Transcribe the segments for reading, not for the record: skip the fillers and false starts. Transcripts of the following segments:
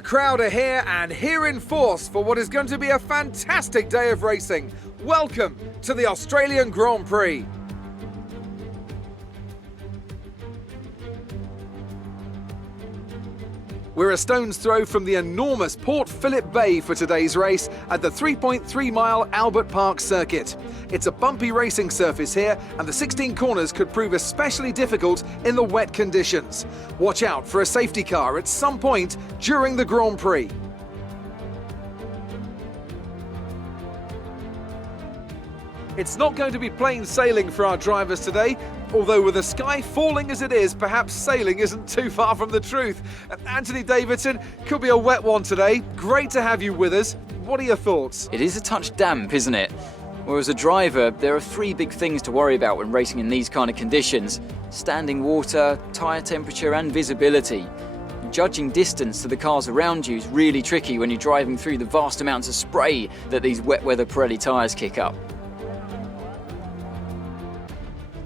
The crowd are here and here in force for what is going to be a fantastic day of racing. Welcome to the Australian Grand Prix. We're a stone's throw from the enormous Port Phillip Bay for today's race at the 3.3-mile Albert Park circuit. It's a bumpy racing surface here, and the 16 corners could prove especially difficult in the wet conditions. Watch out for a safety car at some point during the Grand Prix. It's not going to be plain sailing for our drivers today, although with the sky falling as it is, perhaps sailing isn't too far from the truth. Anthony Davidson, could be a wet one today. Great to have you with us. What are your thoughts? It is a touch damp, isn't it? Well, as a driver, there are three big things to worry about when racing in these kind of conditions: standing water, tyre temperature and visibility. Judging distance to the cars around you is really tricky when you're driving through the vast amounts of spray that these wet weather Pirelli tyres kick up.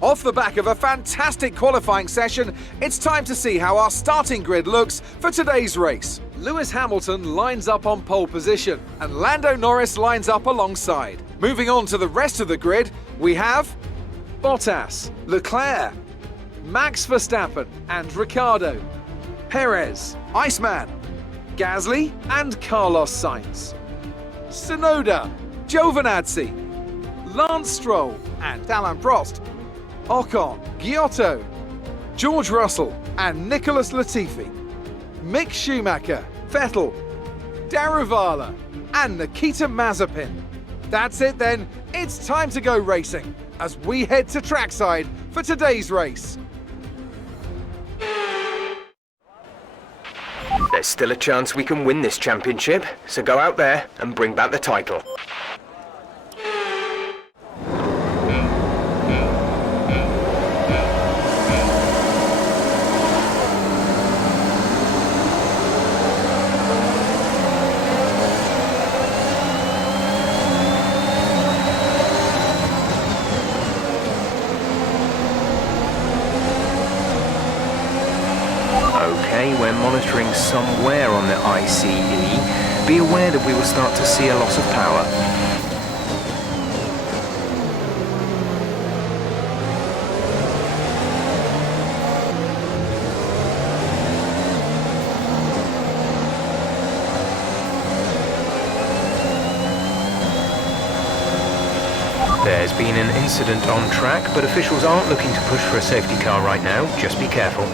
Off the back of a fantastic qualifying session, it's time to see how our starting grid looks for today's race. Lewis Hamilton lines up on pole position and Lando Norris lines up alongside. Moving on to the rest of the grid, we have Bottas, Leclerc, Max Verstappen and Ricciardo, Perez, Iceman, Gasly and Carlos Sainz, Tsunoda, Giovinazzi, Lance Stroll and Alain Prost, Ocon, Giotto, George Russell and Nicholas Latifi, Mick Schumacher, Vettel, Daruvala and Nikita Mazepin. That's it then, it's time to go racing as we head to trackside for today's race. There's still a chance we can win this championship, so go out there and bring back the title. We're monitoring somewhere on the ICE. Be aware that we will start to see a loss of power. There's been an incident on track, but officials aren't looking to push for a safety car right now. Just be careful.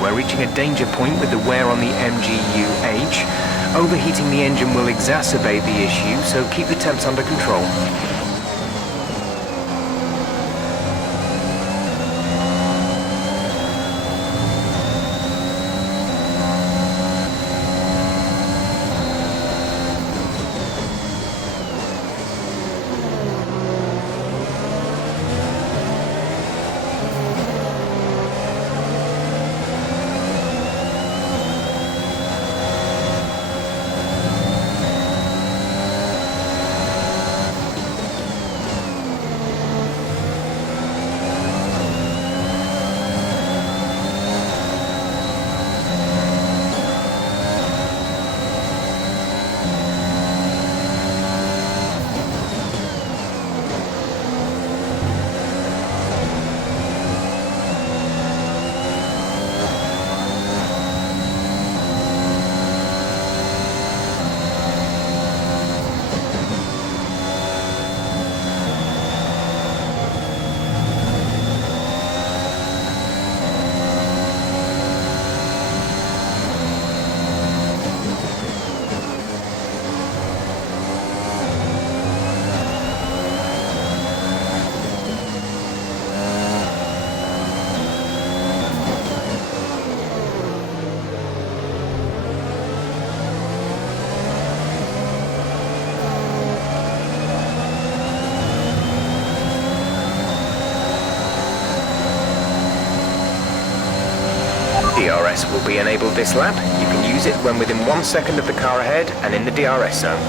We're reaching a danger point with the wear on the MGU-H. Overheating the engine will exacerbate the issue, so keep the temps under control. DRS will be enabled this lap. You can use it when within 1 second of the car ahead and in the DRS zone.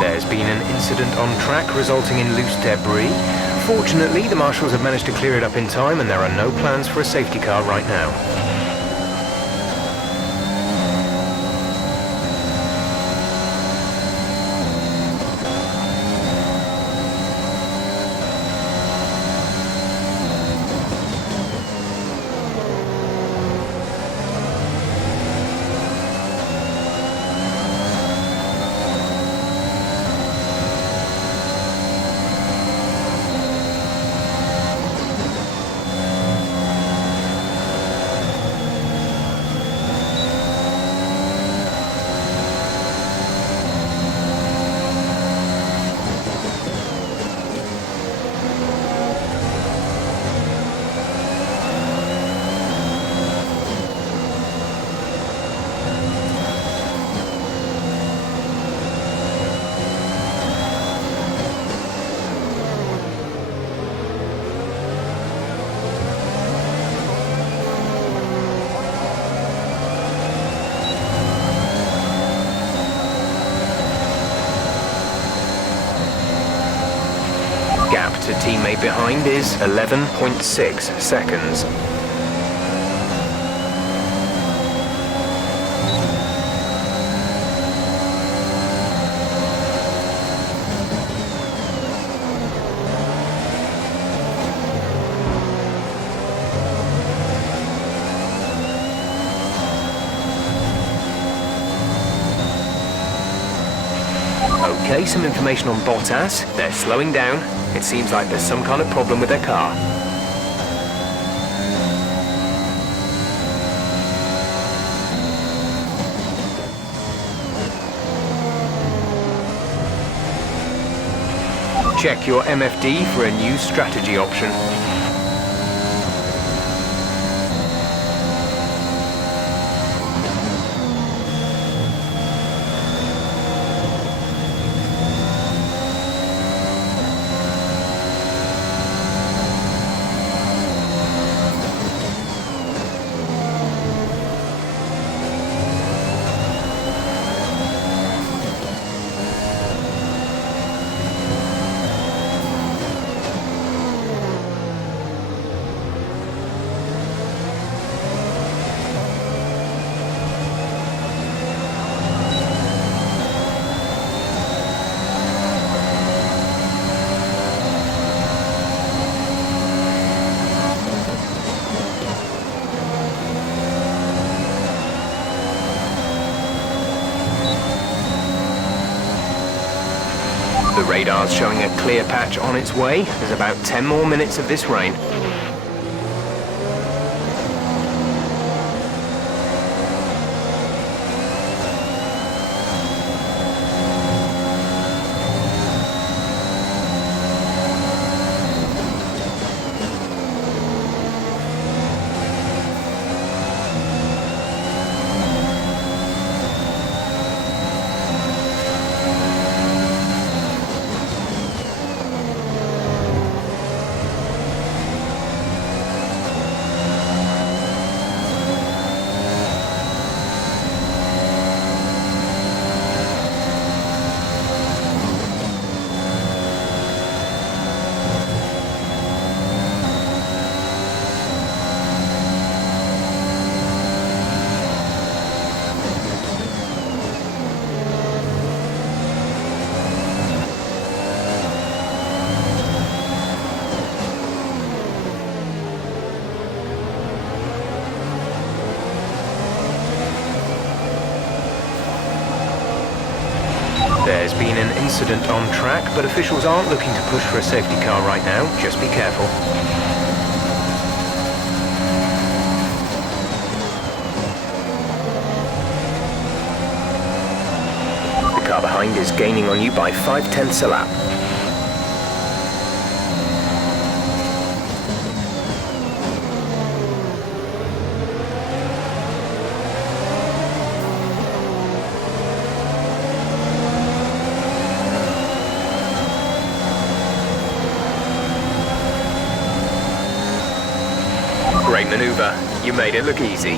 There's been an incident on track resulting in loose debris. Fortunately, the marshals have managed to clear it up in time and there are no plans for a safety car right now. Gap to teammate behind is 11.6 seconds. Okay, some information on Bottas. They're slowing down. It seems like there's some kind of problem with their car. Check your MFD for a new strategy option. The radar's showing a clear patch on its way. There's about 10 more minutes of this rain. There's been an incident on track, but officials aren't looking to push for a safety car right now. Just be careful. The car behind is gaining on you by 0.5 a lap. maneuver. You made it look easy.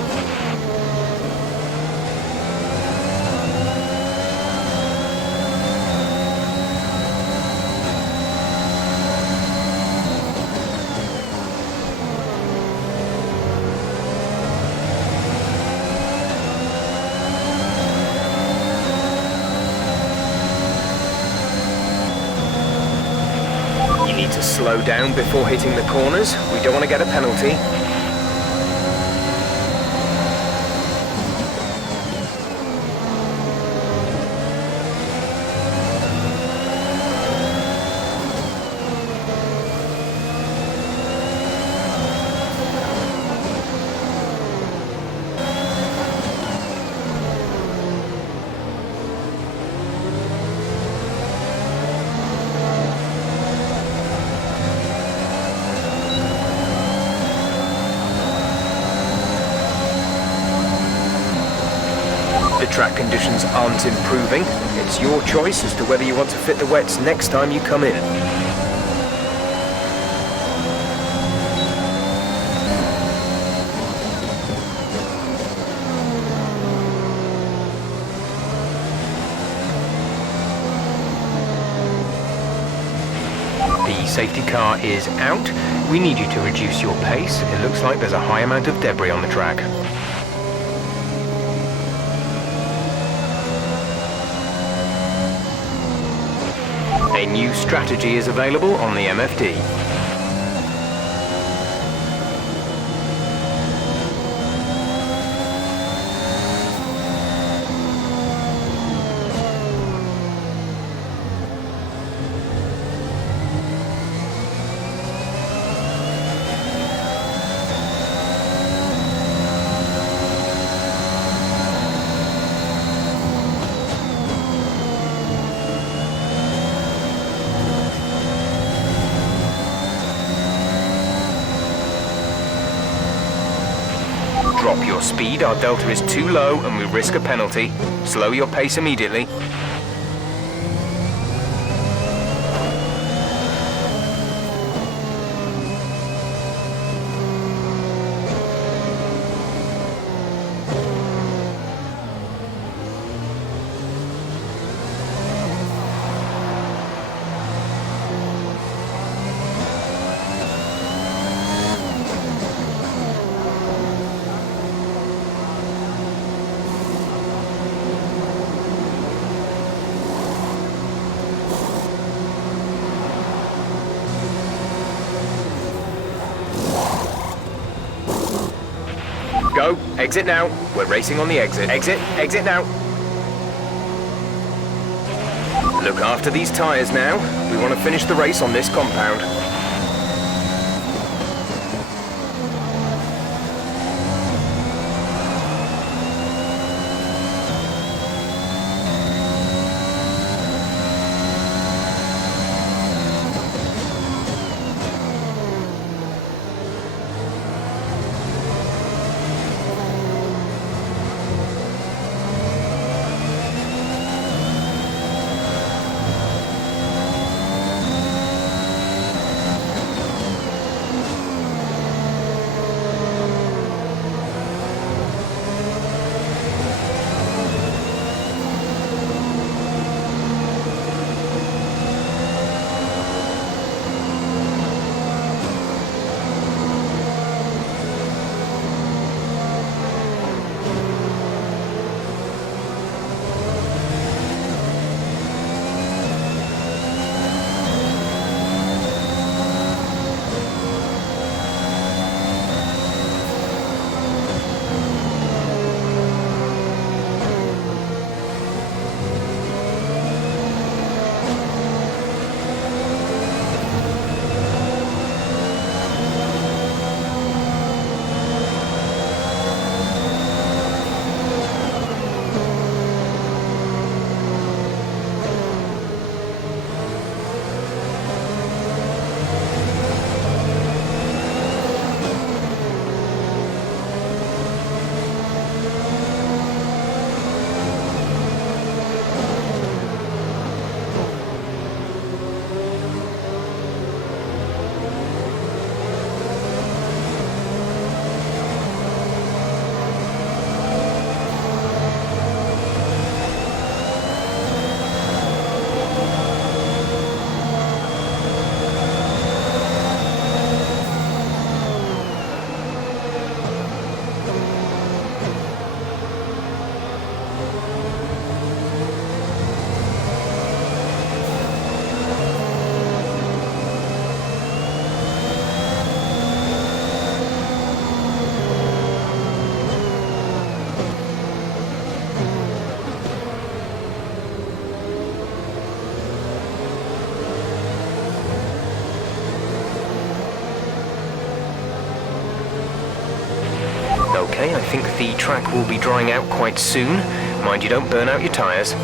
You need to slow down before hitting the corners. We don't want to get a penalty. The track conditions aren't improving. It's your choice as to whether you want to fit the wets next time you come in. The safety car is out. We need you to reduce your pace. It looks like there's a high amount of debris on the track. A new strategy is available on the MFD. Drop your speed, our delta is too low and we risk a penalty. Slow your pace immediately. Go. Exit now. We're racing on the exit. Exit. Exit now. Look after these tyres now. We want to finish the race on this compound. think the track will be drying out quite soon. Mind you don't burn out your tyres.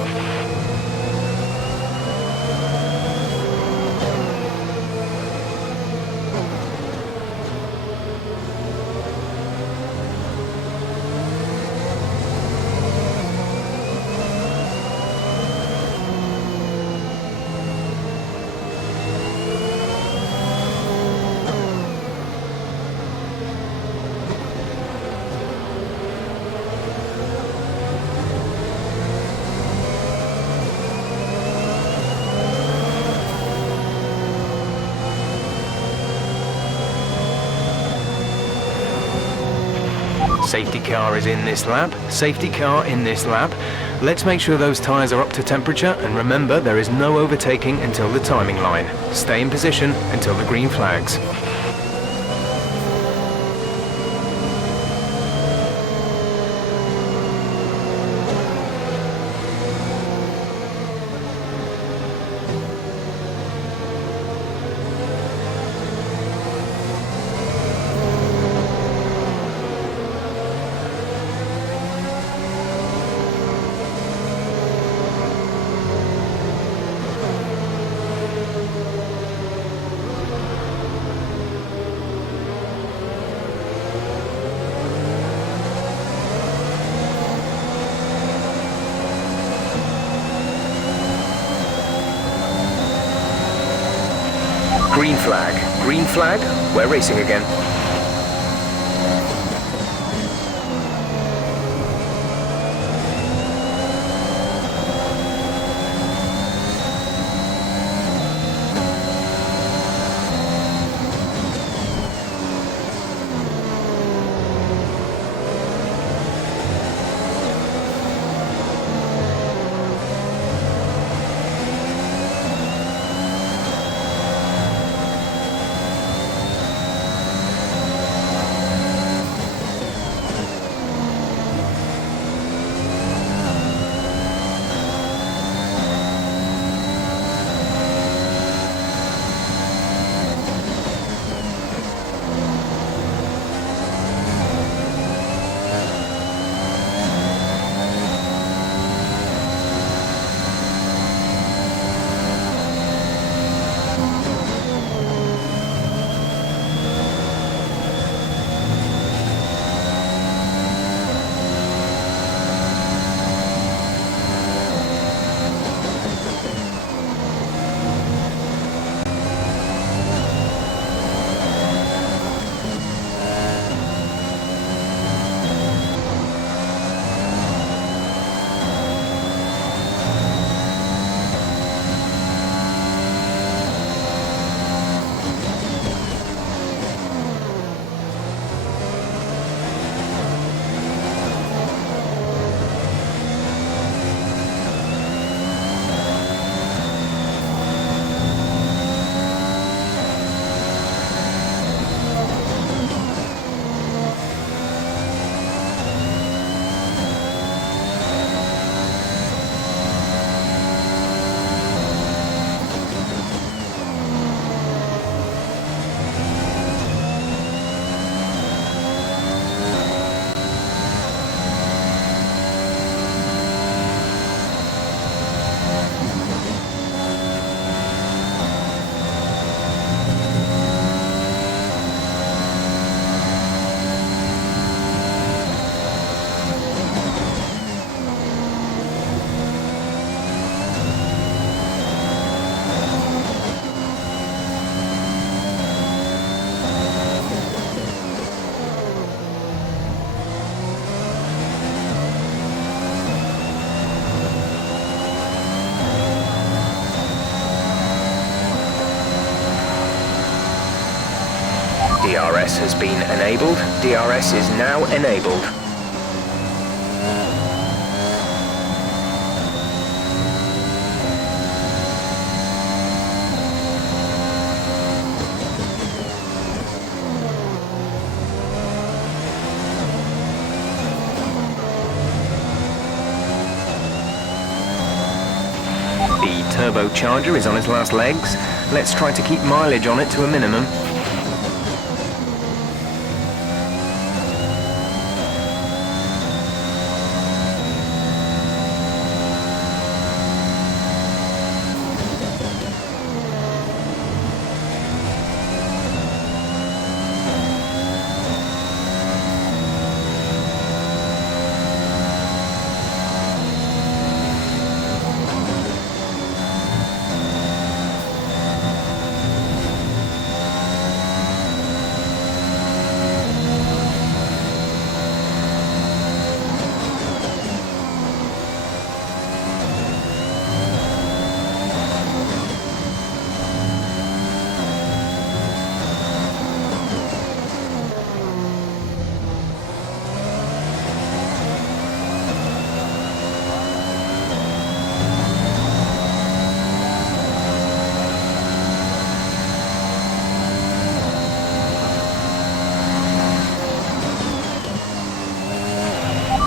Safety car is in this lap. Safety car in this lap. Let's make sure those tyres are up to temperature, and remember there is no overtaking until the timing line. Stay in position until the green flags. Green flag. Green flag. We're racing again. DRS has been enabled. DRS is now enabled. The turbocharger is on its last legs. Let's try to keep mileage on it to a minimum.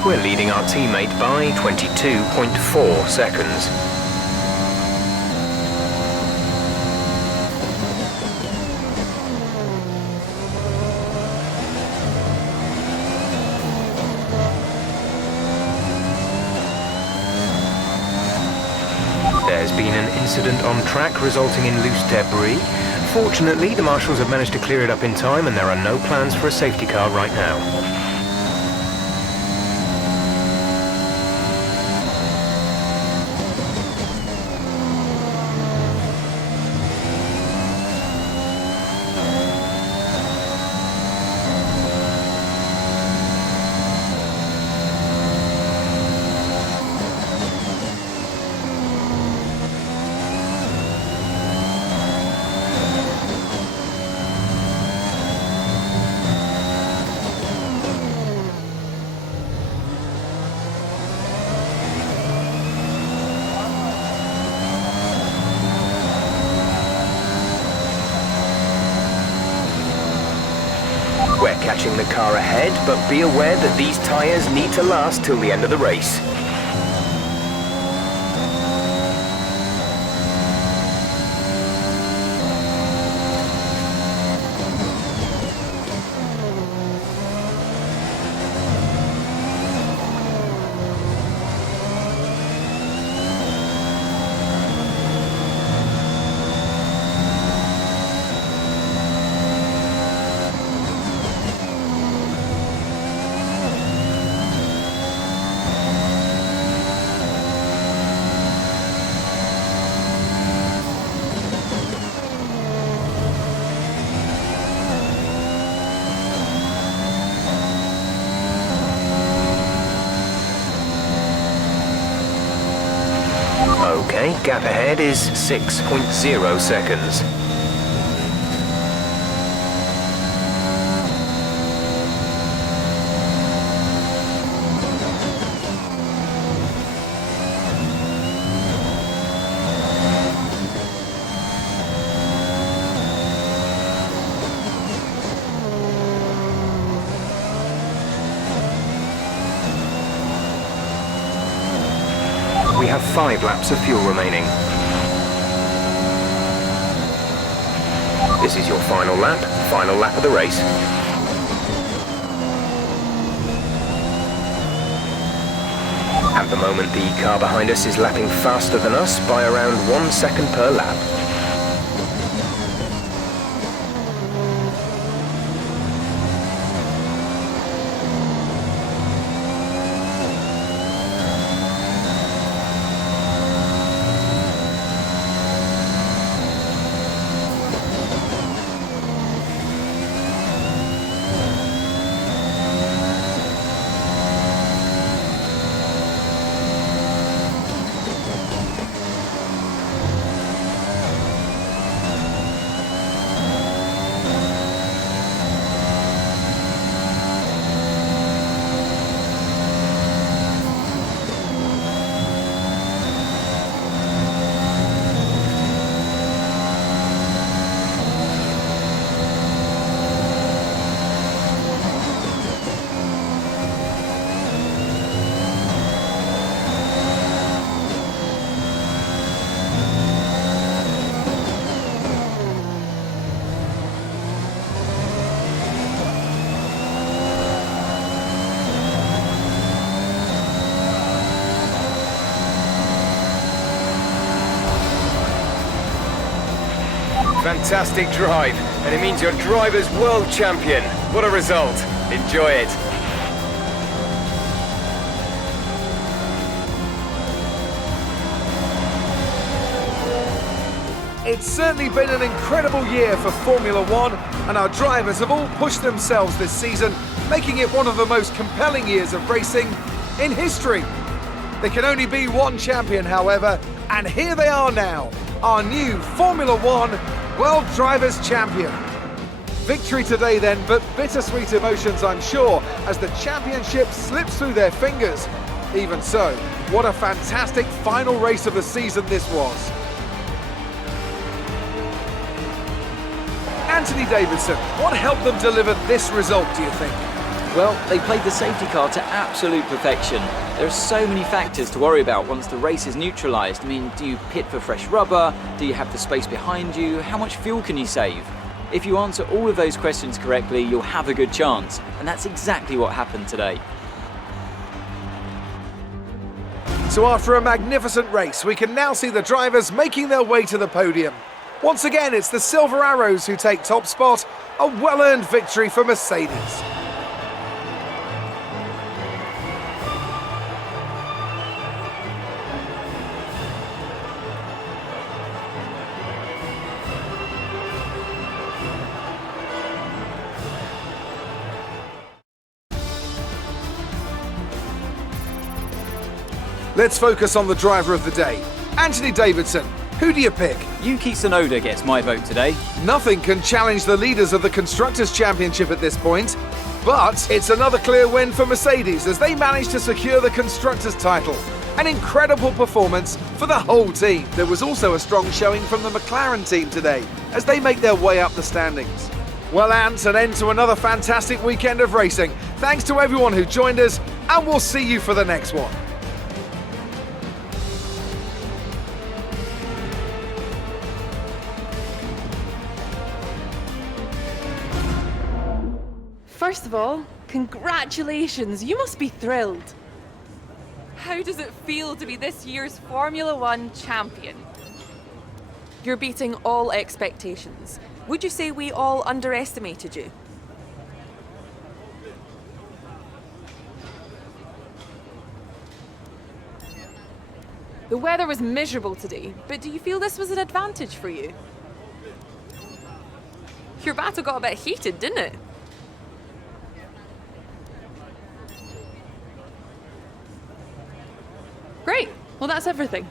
we're leading our teammate by 22.4 seconds. There's been an incident on track resulting in loose debris. Fortunately, the marshals have managed to clear it up in time and there are no plans for a safety car right now. We're catching the car ahead, but be aware that these tyres need to last till the end of the race. Okay, gap ahead is 6.0 seconds. We have 5 laps of fuel remaining. This is your final lap of the race. At the moment, the car behind us is lapping faster than us by around 1 second per lap. Fantastic drive, and it means your driver's world champion. What a result. Enjoy it. It's certainly been an incredible year for Formula One, and our drivers have all pushed themselves this season, making it one of the most compelling years of racing in history. There can only be one champion, however, and here they are now, our new Formula One World Drivers' Champion. Victory today then, but bittersweet emotions, I'm sure, as the championship slips through their fingers. Even so, what a fantastic final race of the season this was. Anthony Davidson, what helped them deliver this result, do you think? Well, they played the safety car to absolute perfection. There are so many factors to worry about once the race is neutralised. I mean, do you pit for fresh rubber? Do you have the space behind you? How much fuel can you save? If you answer all of those questions correctly, you'll have a good chance. And that's exactly what happened today. So after a magnificent race, we can now see the drivers making their way to the podium. Once again, it's the Silver Arrows who take top spot, a well-earned victory for Mercedes. Let's focus on the driver of the day, Anthony Davidson. Who do you pick? Yuki Tsunoda gets my vote today. Nothing can challenge the leaders of the Constructors' Championship at this point, but it's another clear win for Mercedes as they managed to secure the Constructors' title. An incredible performance for the whole team. There was also a strong showing from the McLaren team today as they make their way up the standings. Well, Ant, an end to another fantastic weekend of racing. Thanks to everyone who joined us, and we'll see you for the next one. First of all, congratulations, you must be thrilled. How does it feel to be this year's Formula One champion? You're beating all expectations. Would you say we all underestimated you? The weather was miserable today, but do you feel this was an advantage for you? Your battle got a bit heated, didn't it? Great. Well, that's everything.